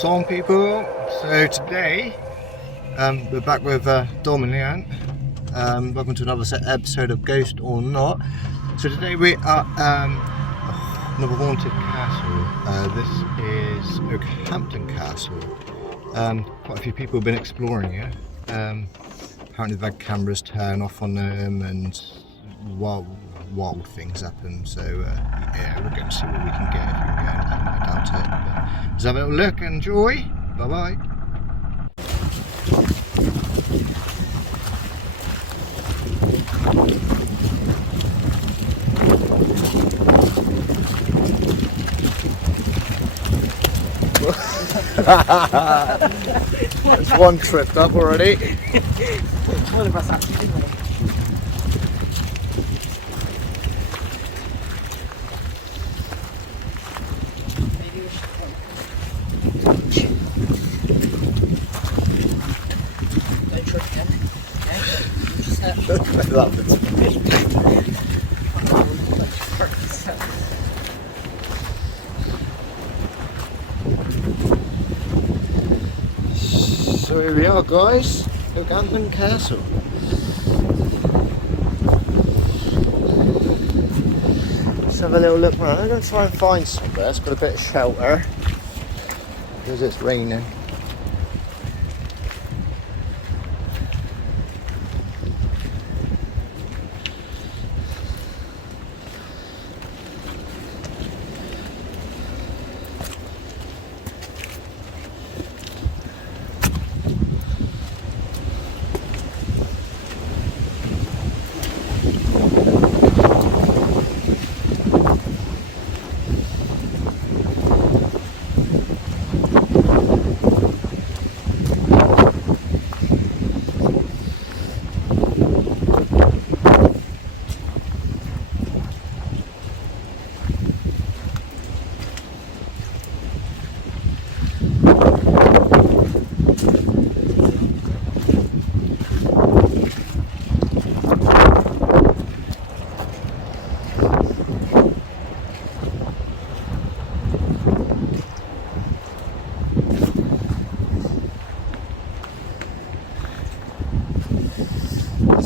song, people. So today we're back with Dom and Leanne. Welcome to another episode of Ghost or Not. So today we are another haunted castle. This is Okehampton Castle. Quite a few people have been exploring it. Apparently they've had cameras turn off on them and wild things happen. So yeah, we're going to see what we can get, if we can get anything. I doubt it. But let's have a little look and enjoy. Bye bye. There's one tripped up already. One of us actually, didn't we? Maybe we should don't trip again. So here we are, guys. Okehampton Castle. Let's have a little look around. I'm going to try and find somewhere. It's got a bit of shelter because it's raining.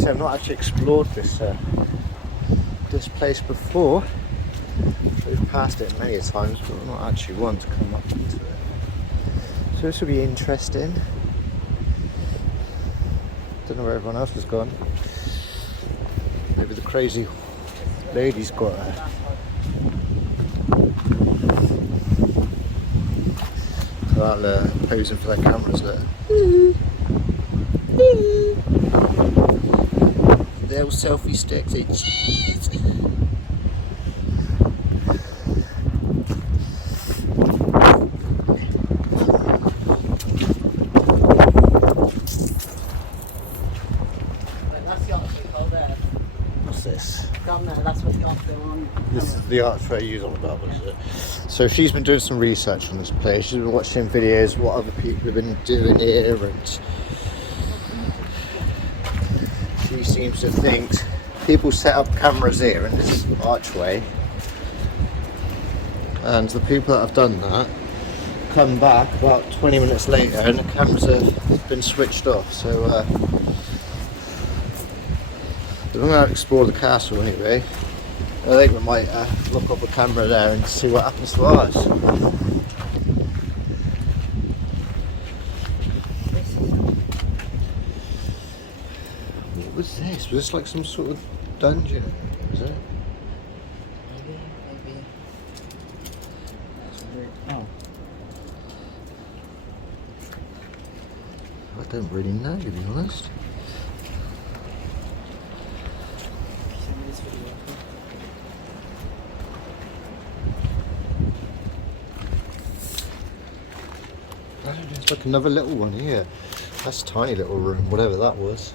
I've not actually explored this place before. We've passed it many times, but not actually once come up into it. So this will be interesting. Don't know where everyone else has gone. Maybe the crazy lady's got her. They're posing for their cameras there. The old selfie stick, say cheese. That's the art fair there. What's this? Down there, that's what the art fair on. This is the art fair you was on about, is it? So she's been doing some research on this place. She's been watching videos, what other people have been doing here, and she seems to think people set up cameras here in this archway, and the people that have done that come back about 20 minutes later and the cameras have been switched off. So we're going to explore the castle anyway. I think we might look up a camera there and see what happens to ours. What was this? Was this like some sort of dungeon? Was it? Maybe. That's weird. Oh. I don't really know, to be honest. It's like another little one here. That's a tiny little room, whatever that was.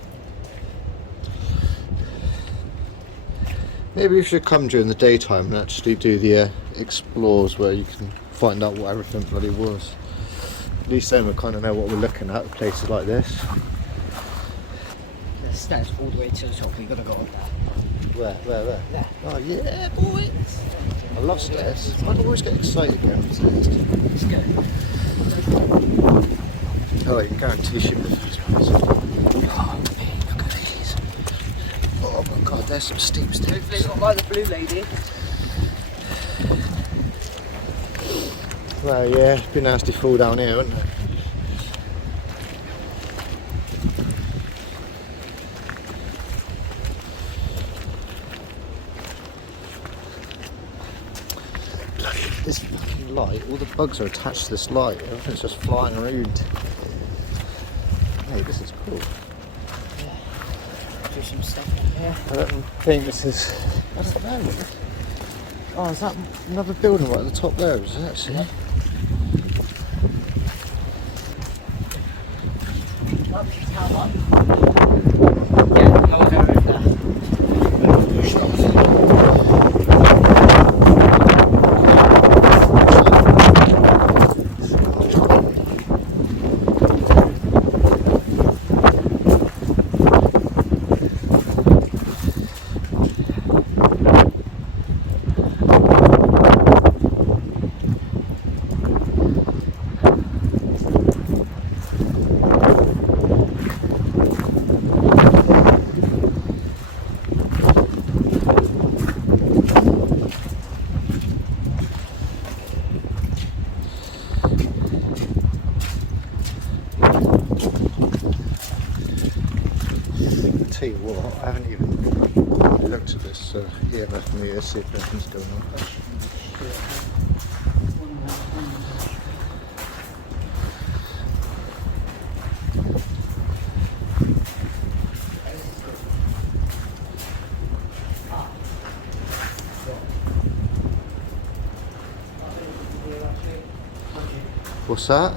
Maybe we should come during the daytime and actually do the explores where you can find out what everything bloody was. At least then we kind of know what we're looking at, places like this. There's stairs all the way to the top, we've got to go up there. Where? There. Oh yeah, boy! I love stairs. I always get excited going for stairs. Let's go. Oh, you can guarantee she'll be the first ones. Oh, man, look at these. Oh my god, there's some steep steps. Hopefully it's not like the blue lady. Well, yeah, it'd be a nasty fall down here, wouldn't it? Look at this fucking light. All the bugs are attached to this light. Everything's just flying around. Hey, this is cool. Do some stuff in here. I don't think this is. I don't know. Oh, is that another building right at the top there? Is it actually? Yeah. Up to town light. Yeah, no one over there. Push those. Tell you what, I haven't even looked at this EMF meter, see if anything's going on. What's that?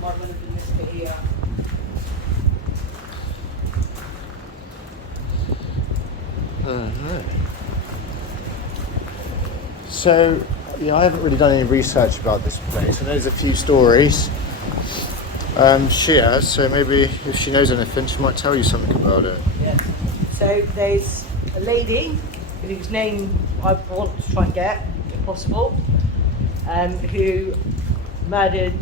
Might run up in this bit here. I don't know. So, yeah, I haven't really done any research about this place. I know there's a few stories. She has, so maybe if she knows anything, she might tell you something about it. Yes. So there's a lady whose name I want to try and get, if possible, who murdered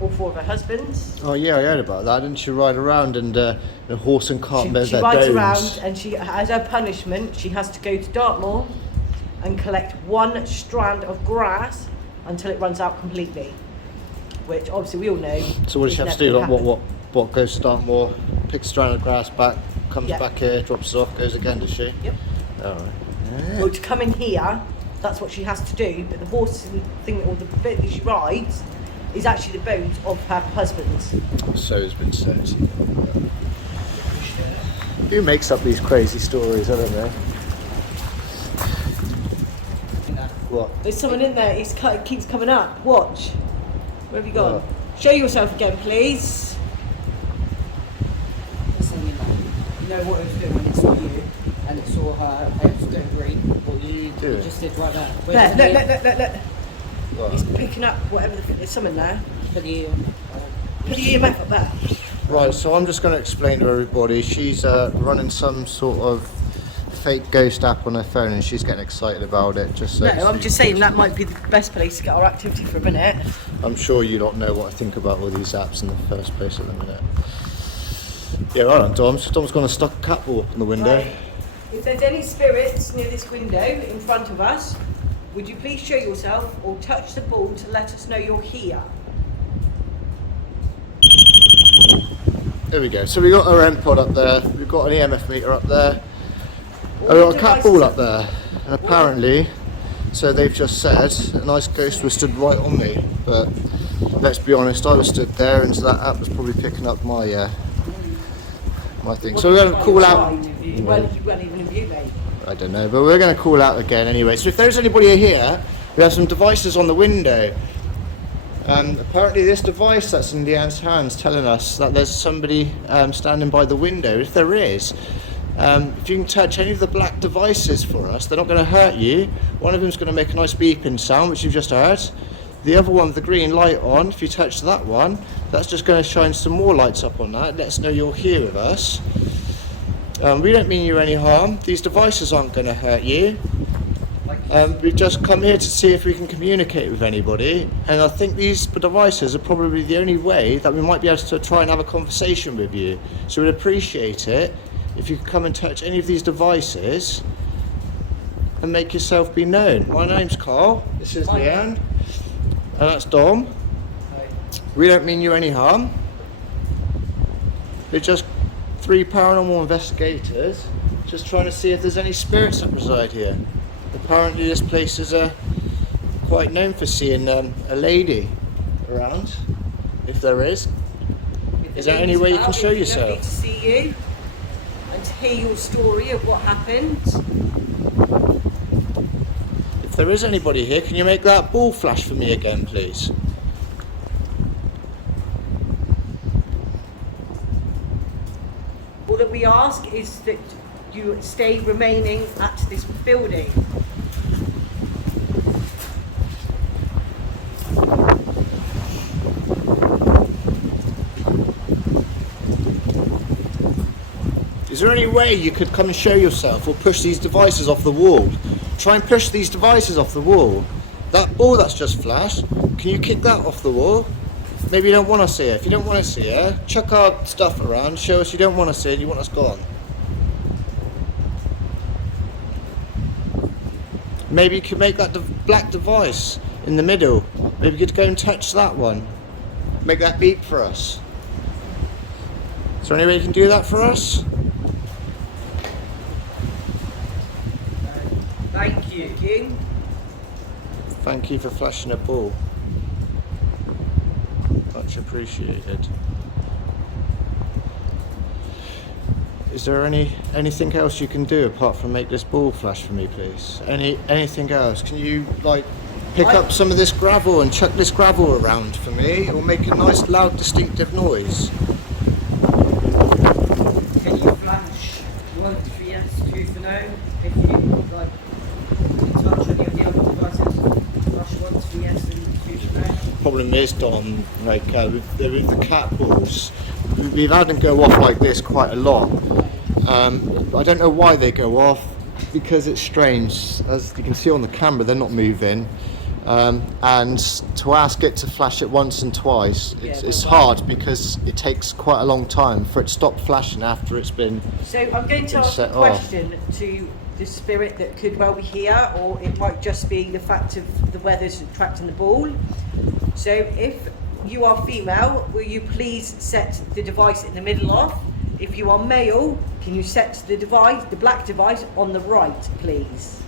all 4 of her husbands. Oh yeah, I heard about that. Didn't she ride around and a horse and cart She bears their rides bones? around, and she, as her punishment, she has to go to Dartmoor and collect 1 strand of grass until it runs out completely. Which obviously we all know. So what does she have to do? Like what goes to Dartmoor, picks a strand of grass back, comes Yep. back here, drops it off, goes again, does she? Yep. Alright. Well, to come in here, that's what she has to do. But the horse thing, or the bit that she rides, is actually the bones of her husbands. So has been said. Who makes up these crazy stories? I don't know. What? There's someone in there. He keeps coming up. Watch. Where have you gone? What? Show yourself again, please. You know what it was doing when it saw you and it saw her head was going green? What are you doing? It just did right there. Look. What? He's picking up whatever there's someone there. Put the Put the EMF up there. Right, so I'm just going to explain to everybody. She's running some sort of fake ghost app on her phone and she's getting excited about it. Just so No, I'm just saying that might be the best place to get our activity for a minute. I'm sure you don't know what I think about all these apps in the first place at the minute. Yeah, right on, Dom. So Dom's going to stuck a catwalk in the window. Right. If there's any spirits near this window in front of us, would you please show yourself or touch the ball to let us know you're here? There we go. So we got our end pod up there. We've got an EMF meter up there. All I've got the a cat devices ball up there. And apparently, so they've just said, a nice ghost was stood right on me. But let's be honest, I was stood there and so that app was probably picking up my my thing. So we're going to call out. Well, you weren't even in view, mate. I don't know, but we're going to call out again anyway. So if there's anybody here, we have some devices on the window. Apparently this device that's in Leanne's hands telling us that there's somebody standing by the window. If there is, if you can touch any of the black devices for us, they're not going to hurt you. One of them's going to make a nice beeping sound, which you've just heard. The other one with the green light on, if you touch that one, that's just going to shine some more lights up on that. Let us know you're here with us. We don't mean you any harm. These devices aren't going to hurt you. We've just come here to see if we can communicate with anybody, and I think these devices are probably the only way that we might be able to try and have a conversation with you. So we'd appreciate it if you could come and touch any of these devices and make yourself be known. My name's Carl, this is Leanne, and that's Dom. We don't mean you any harm. We're just 3 paranormal investigators just trying to see if there's any spirits that reside here. Apparently this place is quite known for seeing a lady around, if there is. Is there any way you can show yourself? Lovely to see you and to hear your story of what happened. If there is anybody here, can you make that ball flash for me again, please? All that we ask is that you stay remaining at this building. Is there any way you could come and show yourself or push these devices off the wall? Try and push these devices off the wall. That ball that's just flashed, can you kick that off the wall? Maybe you don't want to see her. If you don't want to see her, chuck our stuff around, show us you don't want to see it, you want us gone. Maybe you could make that black device in the middle. Maybe you could go and touch that one. Make that beep for us. Is there any way you can do that for us? Thank you. Thank you for flashing a ball. Much appreciated. Is there anything else you can do apart from make this ball flash for me, please? Anything else? Can you pick up some of this gravel and chuck this gravel around for me, or make a nice loud distinctive noise? Can you flash 1 for yes, 2 for no? If you touch any of the other devices, flash 1 for yes and 2 for no. Problem is, Dom, with the cat balls, we've had them go off like this quite a lot. I don't know why they go off, because it's strange. As you can see on the camera, they're not moving. And to ask it to flash it once and twice, it's hard, because it takes quite a long time for it to stop flashing after it's been So I'm going to ask a question to the spirit that could well be here, or it might just be the fact of the weather's attracting the ball. So if you are female, will you please set the device in the middle off? If you are male, can you set the device, the black device, on the right, please?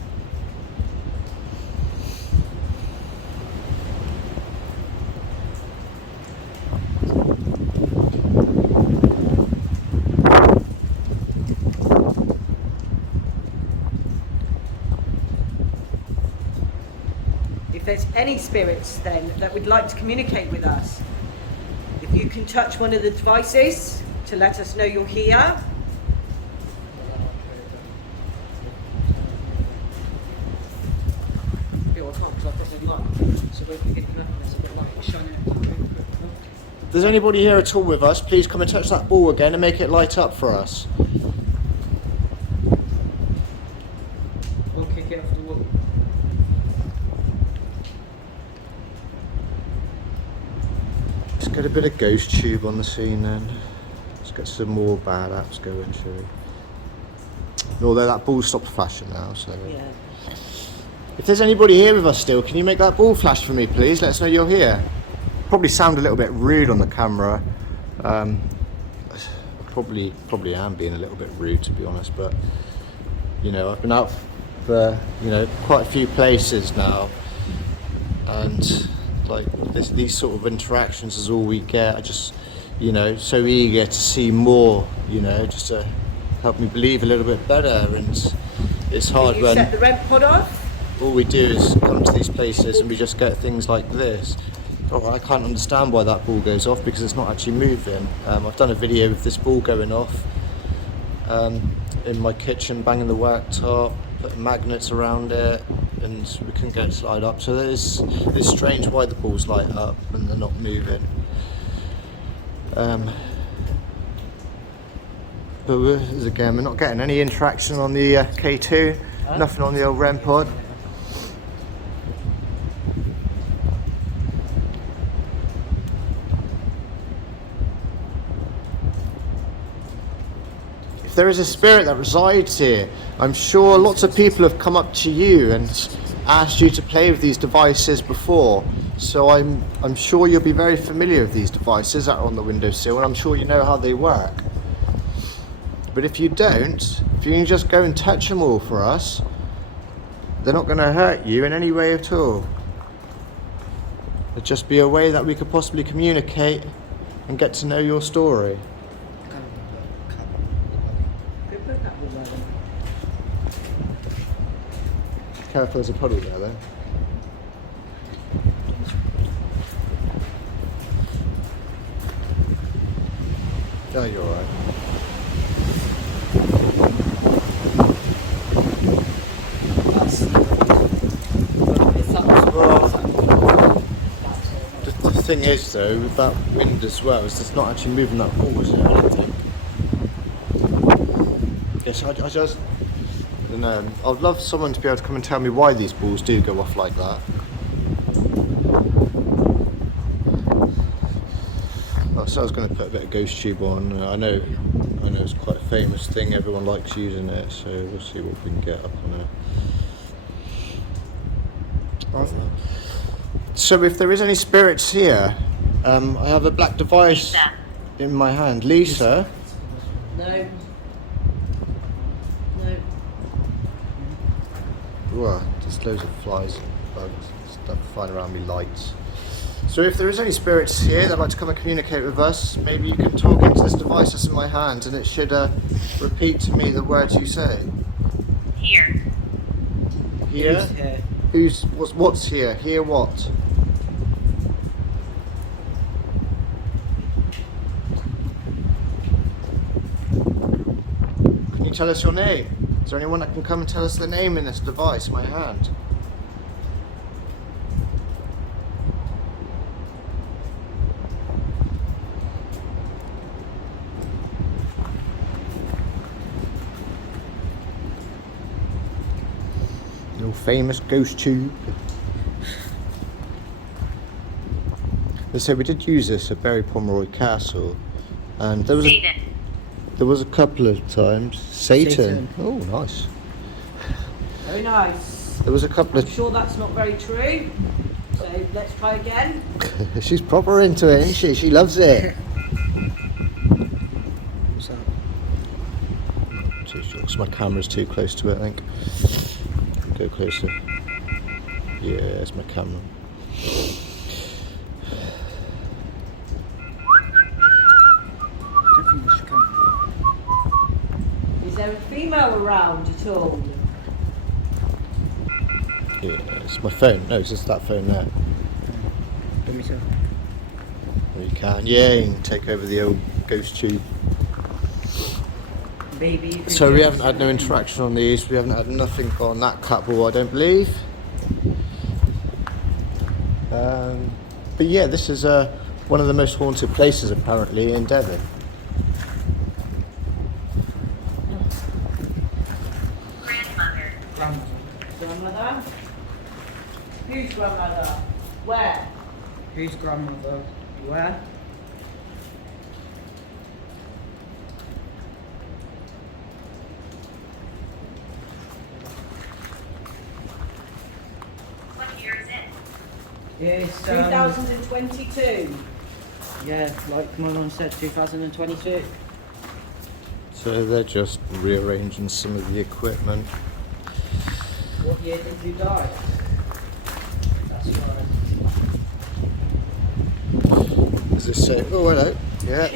If there's any spirits then that would like to communicate with us, if you can touch one of the devices to let us know you're here. If there's anybody here at all with us, please come and touch that ball again and make it light up for us. Okay, get off the wall. Let's get a bit of ghost tube on the scene then. Let's get some more bad apps going, shall we? Although that ball stopped flashing now, so... Yeah. If there's anybody here with us still, can you make that ball flash for me, please? Let us know you're here. Probably sound a little bit rude on the camera. Probably am being a little bit rude, to be honest, but you know, I've been out for quite a few places now, and like these sort of interactions is all we get. I just so eager to see more, just to help me believe a little bit better, and it's hard when set the REM pod off. All we do is come to these places and we just get things like this. Oh, I can't understand why that ball goes off, because it's not actually moving. I've done a video of this ball going off in my kitchen, banging the worktop, putting magnets around it, and we couldn't get it to light up. So it's strange why the balls light up and they're not moving. But again, we're not getting any interaction on the K2, nothing on the old REM pod. there is a spirit that resides here, I'm sure lots of people have come up to you and asked you to play with these devices before. So I'm sure you'll be very familiar with these devices that are on the windowsill, and I'm sure you know how they work. But if you don't, if you can just go and touch them all for us, they're not going to hurt you in any way at all. It'd just be a way that we could possibly communicate and get to know your story. Careful, there's a puddle there though. Oh, you're alright. The thing is though, with that wind as well, is it's not actually moving that ball, is it? I don't think. Yes, I just, I don't know. I'd love someone to be able to come and tell me why these balls do go off like that. So I was going to put a bit of ghost tube on. I know it's quite a famous thing. Everyone likes using it, so we'll see what we can get up on it. So if there is any spirits here, I have a black device in my hand. Lisa? No. No. Whoa, just loads of flies and bugs and stuff flying around me, lights. So if there is any spirits here that'd like to come and communicate with us, maybe you can talk into this device that's in my hand and it should repeat to me the words you say. Here. Here? What's here? Here what? Can you tell us your name? Is there anyone that can come and tell us the name in this device in my hand? Your famous ghost tube. So we did use this at Paranormal Castle, and there was a couple of times. Satan. Oh, nice. Very nice. There was a couple I'm sure that's not very true. So let's try again. She's proper into it, isn't she? She loves it. What's that? Too short, 'cause my camera's too close to it, I think. Go closer. Yeah, it's my camera. Is there a female around at all? Yeah, it's my phone. No, it's just that phone there. Let me tell. You can. Yeah, you can take over the old ghost tube. Baby. So we haven't had no interaction on these. We haven't had nothing on that cat ball, I don't believe. But yeah, this is one of the most haunted places apparently in Devon. Grandmother. Grandmother? Whose grandmother? Where? Whose grandmother? Where? What year is it? Yes. 2022. Yeah, like my mum said, 2022. So they're just rearranging some of the equipment. What year did you die? That's right. Does this say? Oh, hello. Yeah.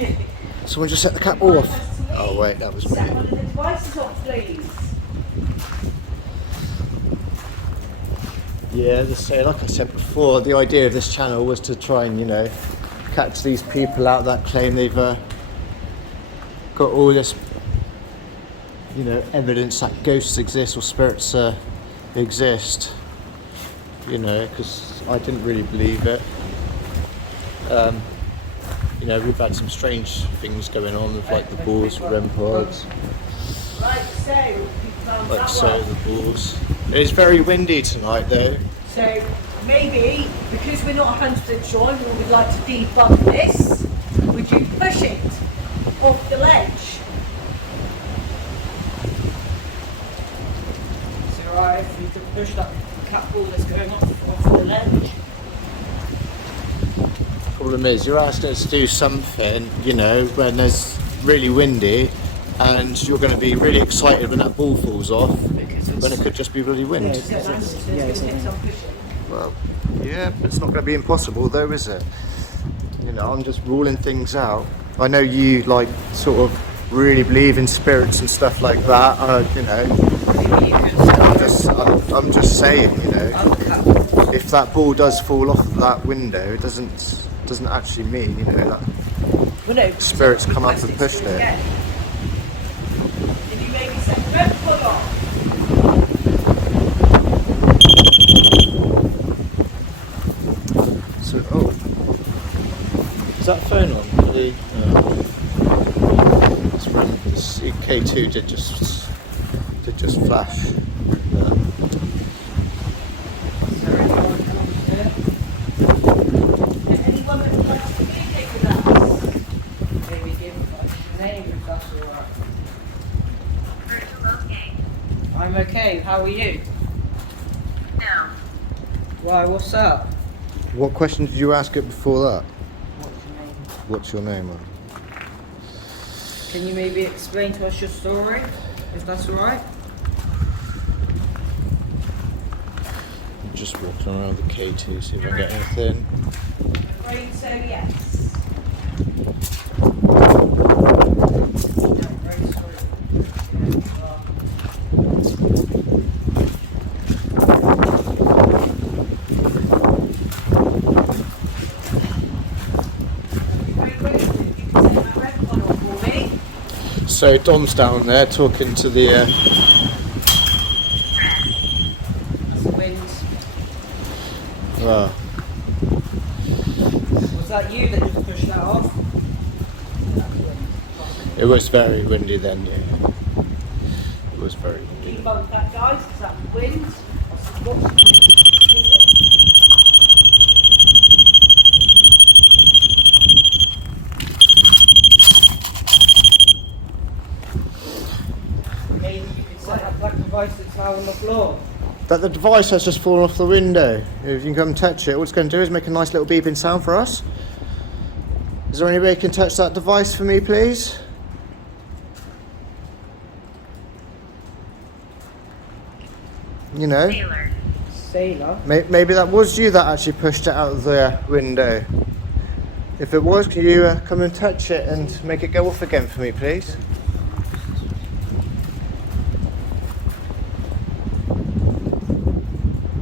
Someone just set the cat ball off. Oh wait, that was Set me. one of the devices off, please. Yeah, as I say, like I said before, the idea of this channel was to try and, catch these people out that claim they've got all this, evidence that ghosts exist or spirits exist. Because I didn't really believe it. We've had some strange things going on with like the balls, REM pods, Right, so you found like that so one. the balls. It's very windy tonight though. So maybe, because we're not 100% sure and we would like to debunk this, would you push it off the ledge? alright if you could push that cat ball that's going off the ledge. Problem is, you're asking us to do something, you know, when there's really windy, and you're going to be really excited when that ball falls off, when it could just be bloody wind. Well, yeah, but it's not going to be impossible though, is it? You know, I'm just ruling things out. I know you like sort of really believe in spirits and stuff like that. You know, I'm just saying, you know, if that ball does fall off that window, it doesn't actually mean, you know, that spirits come up and pushed it. If you maybe say, don't pull off. So, oh, is that phone on? The K2 did just flash. Anyone that would like to communicate with us, maybe give a name if that's alright. Virtual okay. I'm okay, how are you? No. Why, what's up? What question did you ask it before that? What's your name? What's your name, man? Can you maybe explain to us your story, if that's alright? I'm just walking around the K2, see if I can get anything. Afraid so, yes. So Dom's down there talking to the. That's the wind. Was that you that just pushed that off? It was very windy then, yeah. It was very windy. Keep on that, guys, because that wind. Maybe you could set up that device that's now on the floor. That the device has just fallen off the window. If you can come touch it, all it's going to do is make a nice little beeping sound for us. Is there any way you can touch that device for me, please? You know, Sailor. Sailor? maybe that was you that actually pushed it out of the window. If it was, can you come and touch it and make it go off again for me, please?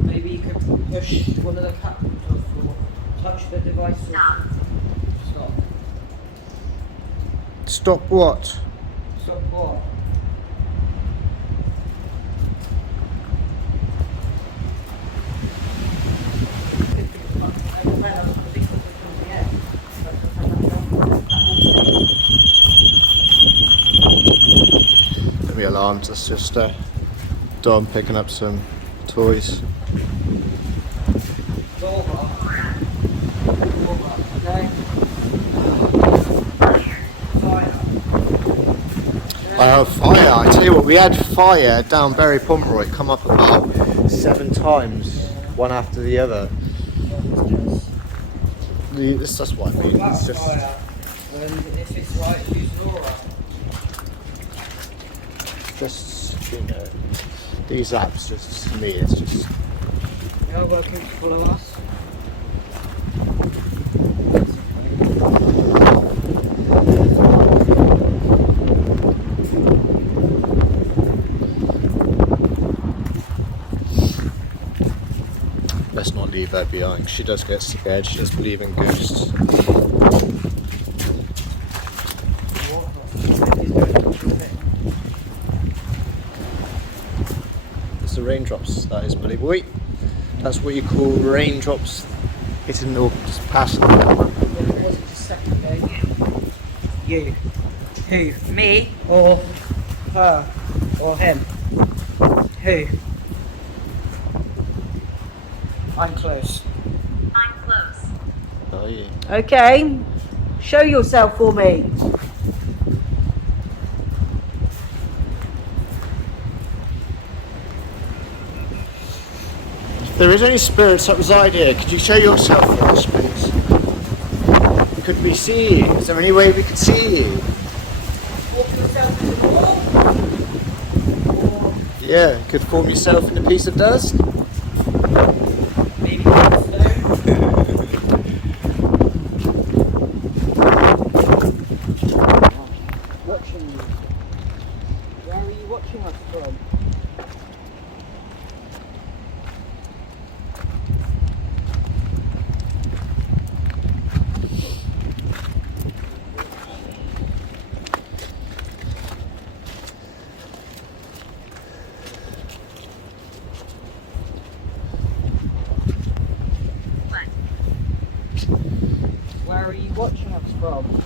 Maybe you could push one of the captains off or touch the device. Stop. Stop. Stop what? Stop what? Don't be alarmed, that's just Dom picking up some toys. Dora. Okay. Fire. I have fire. I tell you what, we had fire down Bury Pomeroy come up about 7 times, one after the other. That's what I mean. It's just Fire. And if it's right, use Laura. you know, these apps. Just to me, it's just. You're welcome to follow us. Let's not leave her behind. She does get scared. She does believe in ghosts. It's the raindrops. That is, buddy boy. That's what you call raindrops hitting or just passing. Just a second, babe. You. Who? Me? Or her? Or him? Who? I'm close. I'm close. Oh yeah. Okay. Show yourself for me. If there is any spirits that reside here, could you show yourself for us, please? Could we see you? Is there any way we could see you? Walk yourself in the wall. Or Yeah, could form yourself in a piece of dust? maybe on the stone. Watching you. Where are you watching us from? What? Where are you watching us from?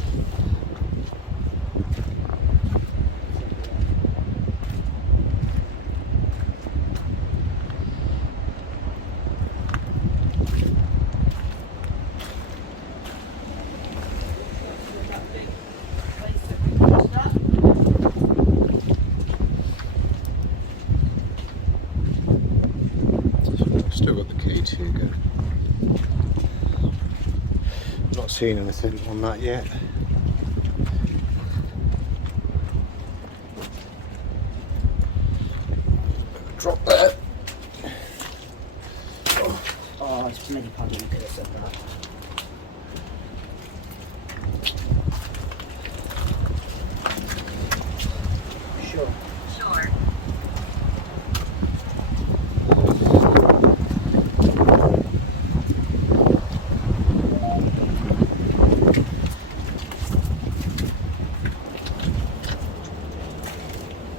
Still got the key to go. Not seen anything on that yet. Drop there. Oh, it's bloody funny you could have said that. Sure. Sure.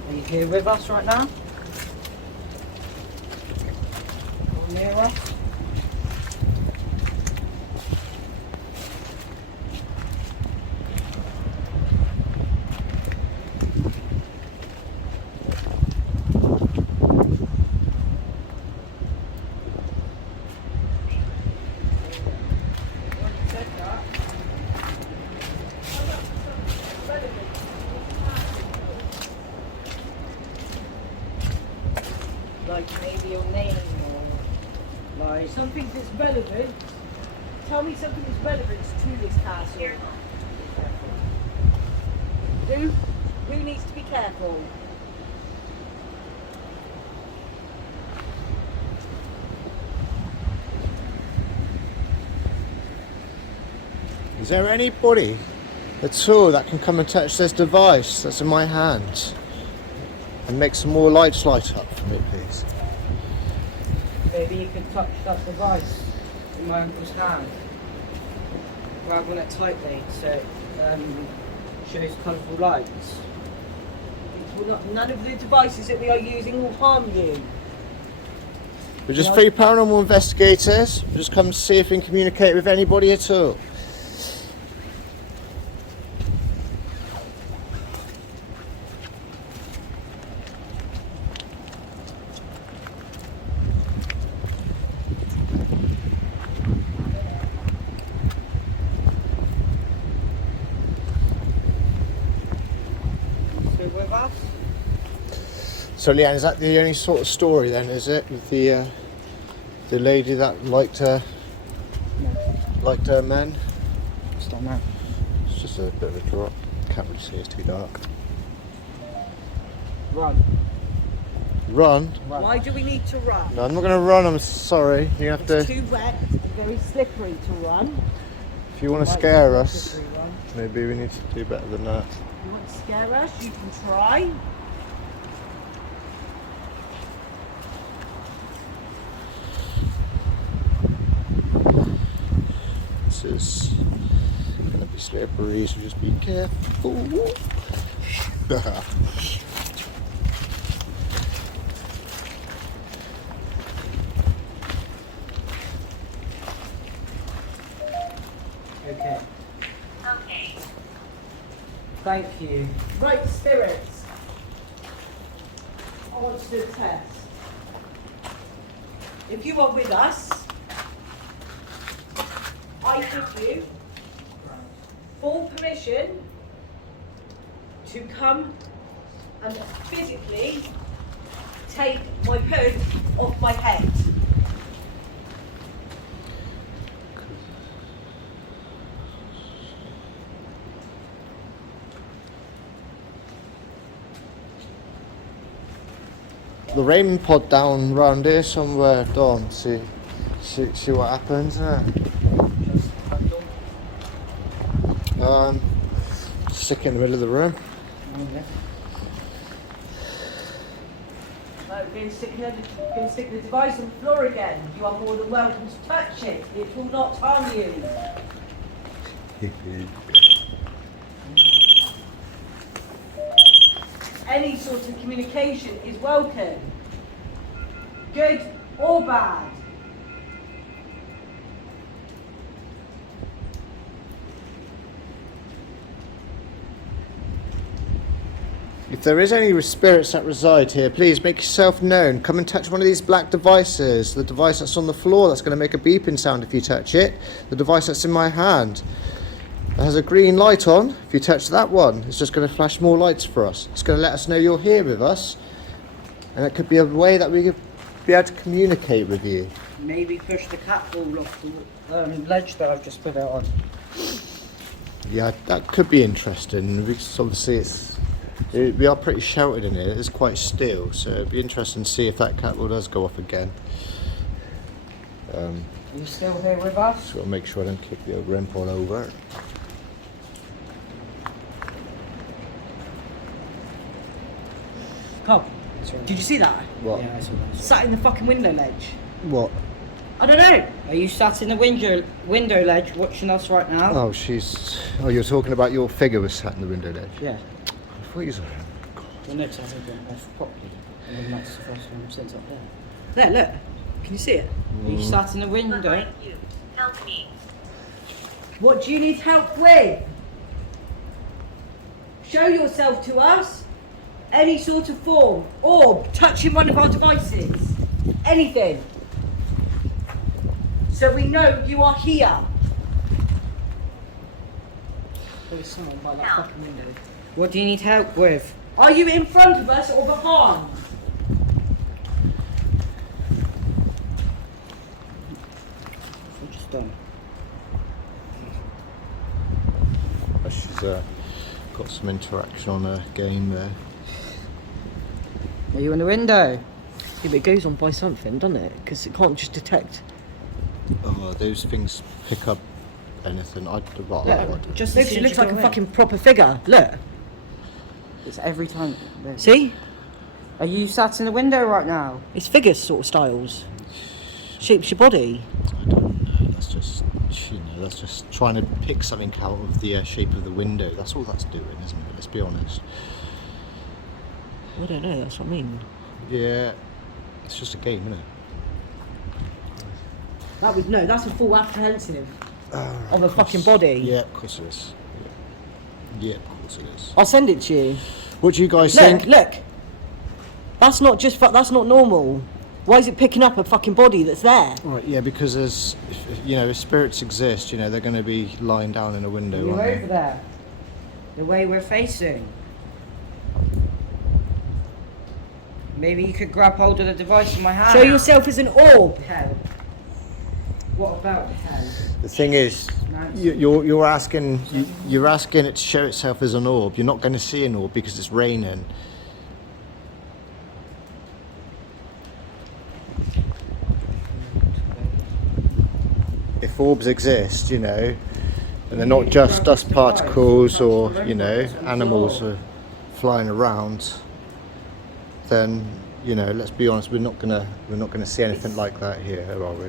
Are you here with us right now? Or near us? Like maybe your name or like something that's relevant. Tell me something that's relevant to this castle. Who needs to be careful? Is there anybody at all that can come and touch this device that's in my hand and make some more lights light up for me, please? Maybe you can touch that device in my uncle's hand. Grab on it tightly so it shows colourful lights. None of the devices that we are using will harm you. We're just three paranormal investigators. We're just come to see if we can communicate with anybody at all. So with us? So Leanne, is that the only sort of story then, is it? With the lady that liked her men? Just on that. It's just a bit of a drop. Can't really see, it's too dark. Run. Run? Why do we need to run? No, I'm not going to run, I'm sorry. You have It's to, too wet and very slippery to run. if you want to Right, scare us, slippery run. maybe we need to do better than that. You want to scare us? You can try. This is going to be slippery, so just be careful. Okay. Okay. Thank you. Right, spirits. I want to do a test. If you are with us, I give you full permission to come and physically take my hood off my head. the rain pod down round here somewhere, Dom. See what happens. Stick in the middle of the room. Like, we're going to stick the device on the floor again. You are more than welcome to touch it. It will not harm you. Any sort of communication is welcome. Good or bad. If there is any spirits that reside here, please make yourself known. Come and touch one of these black devices. The device that's on the floor, that's going to make a beeping sound if you touch it. The device that's in my hand, it has a green light on. If you touch that one, it's just going to flash more lights for us. It's going to let us know you're here with us. And it could be a way that we could be able to communicate with you. Maybe push the cat ball off the ledge that I've just put it on. Yeah, that could be interesting, because obviously we are pretty sheltered in here. It is quite still, so it'd be interesting to see if that cat ball does go off again. Are you still here with us? Just got to make sure I don't kick the REM pod over. Come. Did you see that? What? Yeah, I saw that. Sat in the fucking window ledge. What? I don't know. Are you sat in the window ledge watching us right now? Oh, you're talking about your figure was sat in the window ledge. Yeah. I thought you was. The next hasn't gone off properly. And then that's the first time since up there. There, look. Can you see it? Are you sat in the window? Behind you. Help me. What do you need help with? Show yourself to us. Any sort of form. Or touching one of our devices. Anything. So we know you are here. There's someone by that fucking window. What do you need help with? Are you in front of us or behind? I'm just done. She's got some interaction on her game there. Are you in the window? Yeah, but it goes on by something, doesn't it? Because it can't just detect. Oh, those things pick up anything. Just Look, she looks like a fucking proper figure. Look. It's every time. There. See? Are you sat in the window right now? It's figure sort of styles. Shapes your body. I don't know. That's just trying to pick something out of the shape of the window. That's all that's doing, isn't it? Let's be honest. I don't know, that's what I mean. Yeah, it's just a game, isn't it? That's a full apprehensive Right, of a fucking body. Yeah, of course it is. Yeah, of course it is. I'll send it to you. What do you guys think? Look. That's not normal. Why is it picking up a fucking body that's there? Right, yeah, because if spirits exist, they're going to be lying down in a window, You're aren't over they? there. The way we're facing. Maybe you could grab hold of the device in my hand. Show yourself as an orb. Hell. What about hell? The thing is, you're asking it to show itself as an orb. You're not going to see an orb because it's raining. If orbs exist, and they're not just dust particles or animals are flying around, then let's be honest, we're not gonna see anything like that here, are we?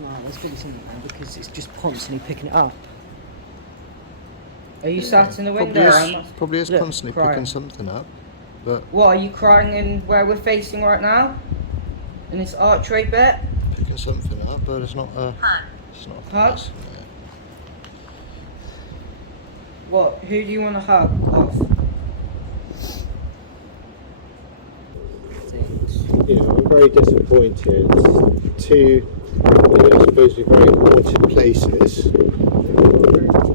No, there's got to be something there because it's just constantly picking it up. Are you sat in the window? Probably is Look, constantly crying. picking something up, but What, are you crying in where we're facing right now? In this archway bit? picking something up, but it's not a Hug? person there. What? Who do you want to hug off? We're very disappointed. Two, supposedly very haunted places.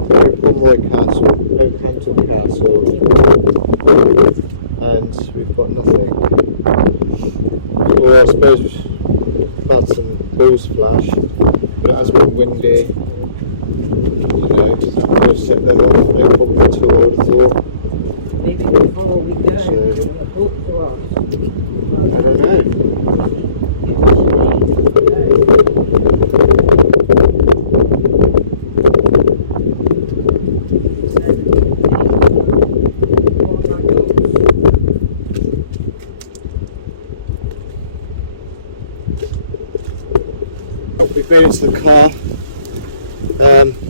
Paranormal Castle, Okehampton Castle, and we've got nothing. Or I suppose we've had some balls flash, but it has been windy. We'll set them off, no problem at all, I would have thought. Maybe before we go, So- we'll talk to us. I don't know. We've made it to the car.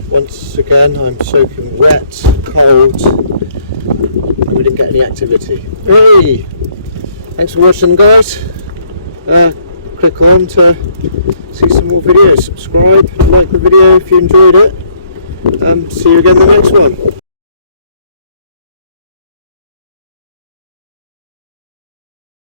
Once again, I'm soaking wet, cold, and we didn't get any activity. Hey! Thanks for watching, guys. Click on to see some more videos. Subscribe, like the video if you enjoyed it. See you again in the next one.